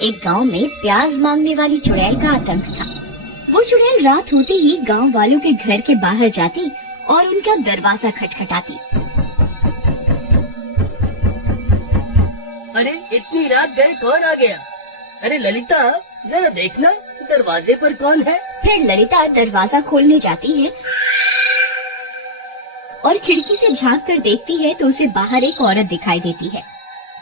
एक गांव में प्याज मांगने वाली चुड़ैल का आतंक था। वो चुड़ैल रात होते ही गांव वालों के घर के बाहर जाती और उनका दरवाजा खटखटाती। अरे इतनी रात गए कौन आ गया? अरे ललिता जरा देखना दरवाजे पर कौन है। फिर ललिता दरवाजा खोलने जाती है और खिड़की से झांक कर देखती है तो उसे बाहर एक औरत दिखाई देती है।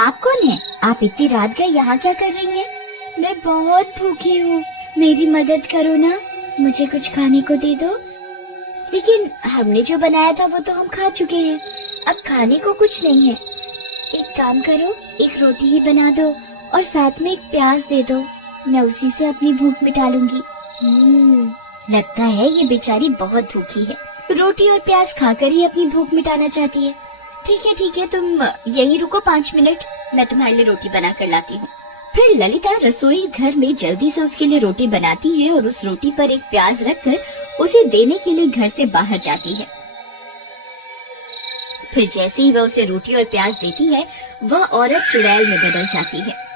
आप कौन है? आप इतनी रात गए यहाँ क्या कर रही हैं? मैं बहुत भूखी हूँ, मेरी मदद करो ना, मुझे कुछ खाने को दे दो। लेकिन हमने जो बनाया था वो तो हम खा चुके हैं, अब खाने को कुछ नहीं है। एक काम करो, एक रोटी ही बना दो और साथ में एक प्याज दे दो, मैं उसी से अपनी भूख मिटा लूंगी। लगता है ये बेचारी बहुत भूखी है, रोटी और प्याज खाकर ही अपनी भूख मिटाना चाहती है। ठीक है, तुम यहीं रुको 5 मिनट, मैं तुम्हारे लिए रोटी बना कर लाती हूँ। फिर ललिता रसोई घर में जल्दी से उसके लिए रोटी बनाती है और उस रोटी पर एक प्याज रखकर उसे देने के लिए घर से बाहर जाती है। फिर जैसे ही वह उसे रोटी और प्याज देती है, वह औरत चुड़ैल में बदल जाती है।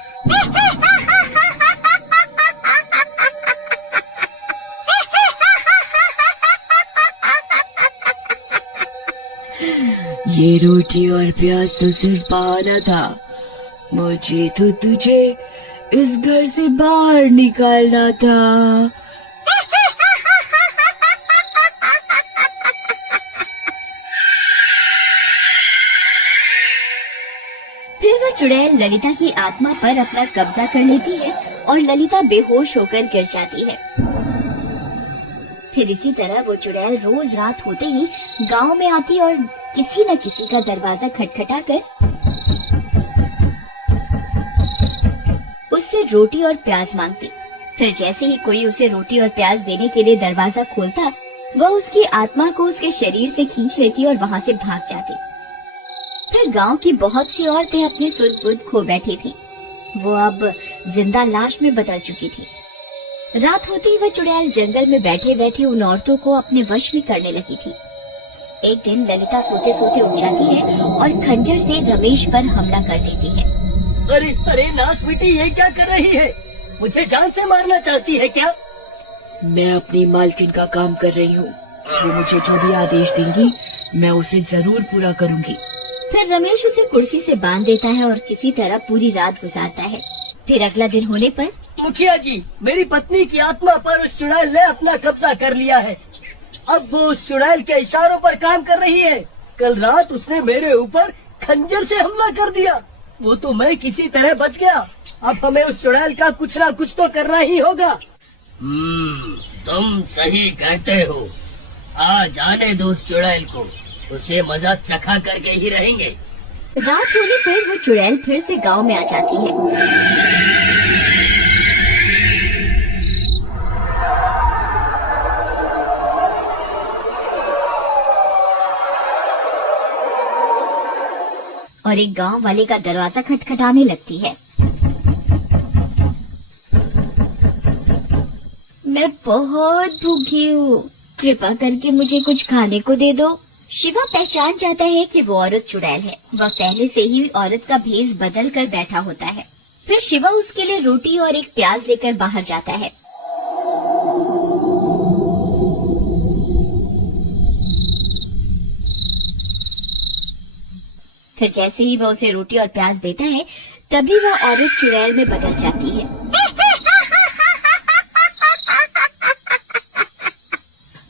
ये रोटी और प्याज तो सिर्फ बहाना था, मुझे तो तुझे इस घर से बाहर निकालना था। फिर वह चुड़ैल ललिता की आत्मा पर अपना कब्जा कर लेती है और ललिता बेहोश होकर गिर जाती है। फिर इसी तरह वो चुड़ैल रोज रात होते ही गांव में आती और किसी न किसी का दरवाजा खटखटाकर उससे रोटी और प्याज मांगती। फिर जैसे ही कोई उसे रोटी और प्याज देने के लिए दरवाजा खोलता, वह उसकी आत्मा को उसके शरीर से खींच लेती और वहाँ से भाग जाती। फिर गांव की बहुत सी औरतें अपनी सुध बुध खो बैठी थी, वो अब जिंदा लाश में बदल चुकी थी। रात होते ही वह चुड़ैल जंगल में बैठे बैठे उन औरतों को अपने वश में करने लगी थी। एक दिन ललिता सोते सोते उठ जाती है और खंजर से रमेश पर हमला कर देती है। अरे नास बेटी, ये क्या कर रही है? मुझे जान से मारना चाहती है क्या? मैं अपनी मालकिन का काम कर रही हूँ, वो मुझे जो भी आदेश देंगी मैं उसे जरूर पूरा करूँगी। फिर रमेश उसे कुर्सी से बांध देता है और किसी तरह पूरी रात गुजारता है। फिर अगला दिन होने पर, मुखिया जी, मेरी पत्नी की आत्मा पर उस चुड़ैल ने अपना कब्जा कर लिया है। अब वो उस चुड़ैल के इशारों पर काम कर रही है। कल रात उसने मेरे ऊपर खंजर से हमला कर दिया, वो तो मैं किसी तरह बच गया। अब हमें उस चुड़ैल का कुछ ना कुछ तो करना ही होगा। तुम सही कहते हो, आज आने दो उस चुड़ैल को, उसे मजा चखा करके ही रहेंगे। रात होने पर वो चुड़ैल फिर से गांव में आ जाती है। और एक गांव वाले का दरवाजा खटखटाने लगती है। मैं बहुत भूखी हूँ, कृपा करके मुझे कुछ खाने को दे दो। शिवा पहचान जाता है कि वो औरत चुड़ैल है। वह पहले से ही औरत का भेष बदल कर बैठा होता है। फिर शिवा उसके लिए रोटी और एक प्याज लेकर बाहर जाता है। फिर जैसे ही वह उसे रोटी और प्याज देता है, तभी वह औरत चुड़ैल में बदल जाती है।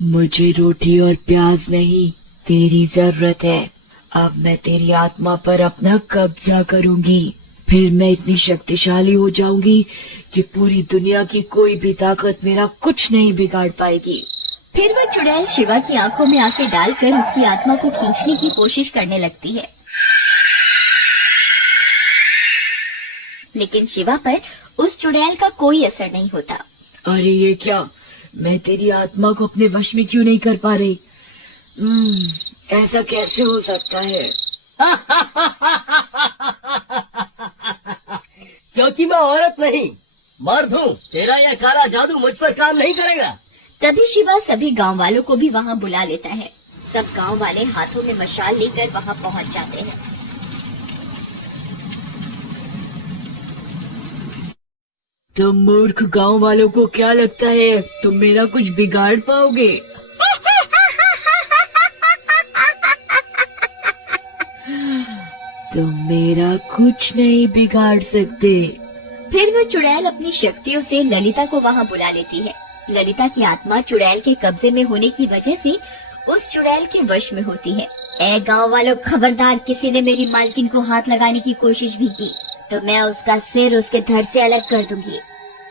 मुझे रोटी और प्याज नहीं, तेरी जरूरत है। अब मैं तेरी आत्मा पर अपना कब्जा करूंगी, फिर मैं इतनी शक्तिशाली हो जाऊंगी कि पूरी दुनिया की कोई भी ताकत मेरा कुछ नहीं बिगाड़ पाएगी। फिर वह चुड़ैल शिवा की आंखों में आंखें डालकर उसकी आत्मा को खींचने की कोशिश करने लगती है, लेकिन शिवा पर उस चुड़ैल का कोई असर नहीं होता। अरे ये क्या, मैं तेरी आत्मा को अपने वश में क्यों नहीं कर पा रही? ऐसा कैसे हो सकता है? क्योंकि मैं औरत नहीं, मर्द हूँ। तेरा यह काला जादू मुझ पर काम नहीं करेगा। तभी शिवा सभी गांव वालों को भी वहाँ बुला लेता है। सब गांव वाले हाथों में मशाल लेकर वहाँ पहुँच जाते हैं। तुम मूर्ख गांव वालों को क्या लगता है तुम मेरा कुछ बिगाड़ पाओगे? तुम मेरा कुछ नहीं बिगाड़ सकते। फिर वह चुड़ैल अपनी शक्तियों से ललिता को वहाँ बुला लेती है। ललिता की आत्मा चुड़ैल के कब्जे में होने की वजह से उस चुड़ैल के वश में होती है। ए गांव वालों, खबरदार, किसी ने मेरी मालकिन को हाथ लगाने की कोशिश भी की तो मैं उसका सिर उसके धड़ से अलग कर दूंगी।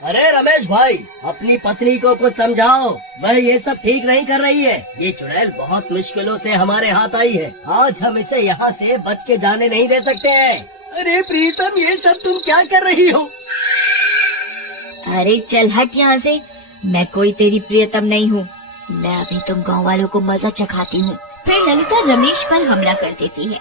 अरे रमेश भाई, अपनी पत्नी को कुछ समझाओ, वह ये सब ठीक नहीं कर रही है। ये चुड़ैल बहुत मुश्किलों से हमारे हाथ आई है, आज हम इसे यहाँ से बच के जाने नहीं दे सकते हैं। अरे प्रीतम, ये सब तुम क्या कर रही हो? अरे चल हट यहाँ से, मैं कोई तेरी प्रियतम नहीं हूँ। मैं अभी तुम गांव वालों को मजा चखाती हूँ। फिर ललिता रमेश पर हमला कर देती है।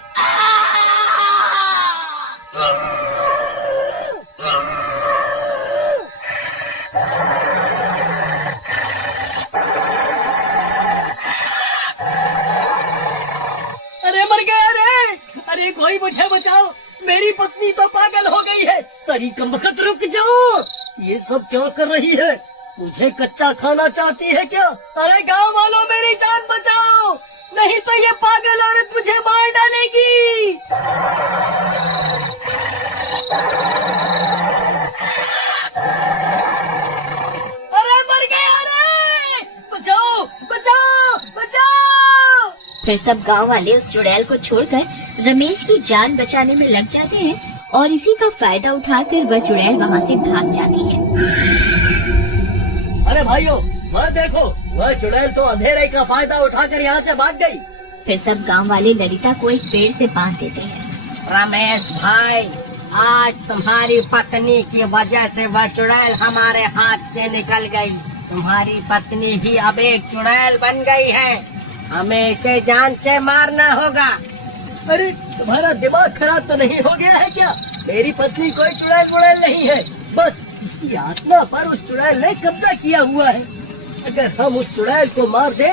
अरे मर गया रे! अरे कोई मुझे बचाओ, मेरी पत्नी तो पागल हो गई है। अरे कमबख्त, रुक जाओ, ये सब क्या कर रही है? मुझे कच्चा खाना चाहती है क्या? अरे गांव वालों, मेरी जान बचाओ, नहीं तो ये पागल औरत मुझे मार डालेगी। अरे मर गया रे! बचाओ बचाओ बचाओ! फिर सब गांव वाले उस चुड़ैल को छोड़कर रमेश की जान बचाने में लग जाते हैं और इसी का फायदा उठाकर वह चुड़ैल वहाँ से भाग जाती है। अरे भाइयों, वह देखो, वह चुड़ैल तो अंधेरे का फायदा उठाकर यहाँ से भाग गई। फिर सब गांव वाले ललिता को एक पेड़ से बांध देते हैं। रमेश भाई, आज तुम्हारी पत्नी की वजह से वह चुड़ैल हमारे हाथ से निकल गई। तुम्हारी पत्नी भी अब एक चुड़ैल बन गई है, हमें इसे जान से मारना होगा। अरे तुम्हारा दिमाग खराब तो नहीं हो गया है क्या? मेरी पत्नी कोई चुड़ैल वुड़ैल नहीं है, बस इसकी आत्मा पर उस चुड़ैल ने कब्जा किया हुआ है। अगर हम उस चुड़ैल को मार दे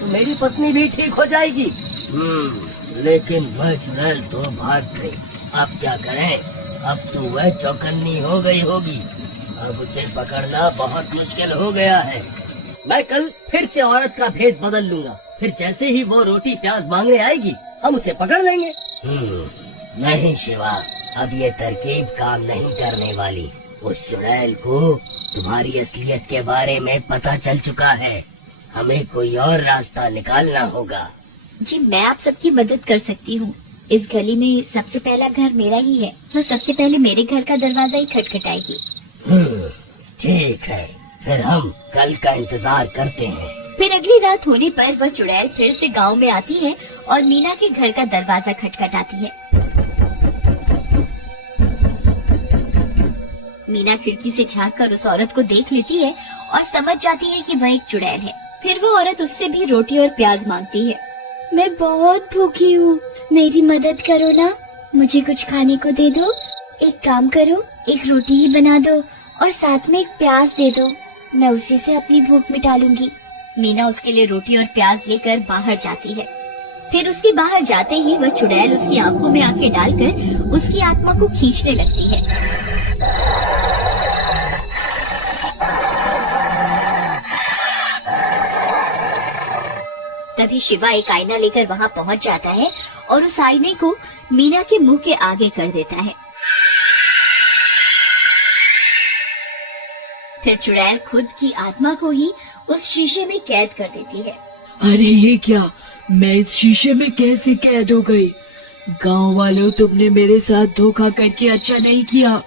तो मेरी पत्नी भी ठीक हो जाएगी। लेकिन वह चुड़ैल तो भाग गई, अब क्या करें? अब तो वह चौकन्नी हो गई होगी, अब उसे पकड़ना बहुत मुश्किल हो गया है। मैं कल फिर से औरत का भेष बदल लूंगा, फिर जैसे ही वो रोटी प्याज मांगने आएगी हम उसे पकड़ लेंगे। नहीं शिवा, अब ये तरकीब काम नहीं करने वाली। उस चुड़ैल को तुम्हारी असलियत के बारे में पता चल चुका है, हमें कोई और रास्ता निकालना होगा। जी, मैं आप सबकी मदद कर सकती हूँ। इस गली में सबसे पहला घर मेरा ही है, तो सबसे पहले मेरे घर का दरवाजा ही खटखटाएगी। ठीक है, फिर हम कल का इंतजार करते हैं। फिर अगली रात होने पर वह चुड़ैल फिर से गांव में आती है और मीना के घर का दरवाजा खटखटाती है। मीना खिड़की से झांककर उस औरत को देख लेती है और समझ जाती है कि वह एक चुड़ैल है। फिर वो औरत उससे भी रोटी और प्याज मांगती है। मैं बहुत भूखी हूँ, मेरी मदद करो ना, मुझे कुछ खाने को दे दो। एक काम करो, एक रोटी ही बना दो और साथ में एक प्याज दे दो, मैं उसी से अपनी भूख मिटा लूंगी। मीना उसके लिए रोटी और प्याज लेकर बाहर जाती है। फिर उसके बाहर जाते ही वह चुड़ैल उसकी आंखों में आंखें डालकर उसकी आत्मा को खींचने लगती है। तभी शिवा एक आईना लेकर वहाँ पहुँच जाता है और उस आईने को मीना के मुंह के आगे कर देता है। फिर चुड़ैल खुद की आत्मा को ही उस शीशे में कैद कर देती है। अरे ये क्या, मैं इस शीशे में कैसे कैद हो गई? गांव वालों, तुमने मेरे साथ धोखा करके अच्छा नहीं किया।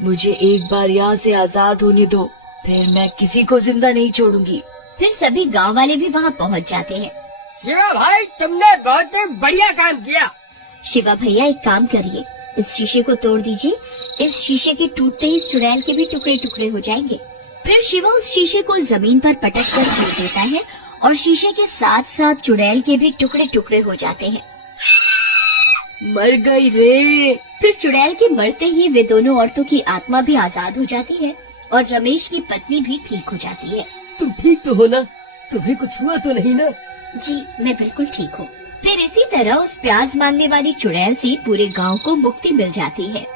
मुझे एक बार यहाँ से आजाद होने दो, फिर मैं किसी को जिंदा नहीं छोड़ूंगी। फिर सभी गांव वाले भी वहाँ पहुँच जाते हैं। शिवा भाई, तुमने बहुत बढ़िया काम किया। शिवा भैया, एक काम करिए, इस शीशे को तोड़ दीजिए। इस शीशे के टूटते ही इस चुड़ैल के भी टुकड़े टुकड़े हो जाएंगे। फिर शिवा उस शीशे को जमीन पर पटक कर छोड़ देता है और शीशे के साथ साथ चुड़ैल के भी टुकड़े टुकड़े हो जाते हैं। मर गई रे। फिर चुड़ैल के मरते ही वे दोनों औरतों की आत्मा भी आजाद हो जाती है और रमेश की पत्नी भी ठीक हो जाती है। तुम ठीक तो हो ना? तुम्हें कुछ हुआ तो नहीं ना? जी, मैं बिल्कुल ठीक हूँ। फिर इसी तरह उस प्याज मांगने वाली चुड़ैल से पूरे गांव को मुक्ति मिल जाती है।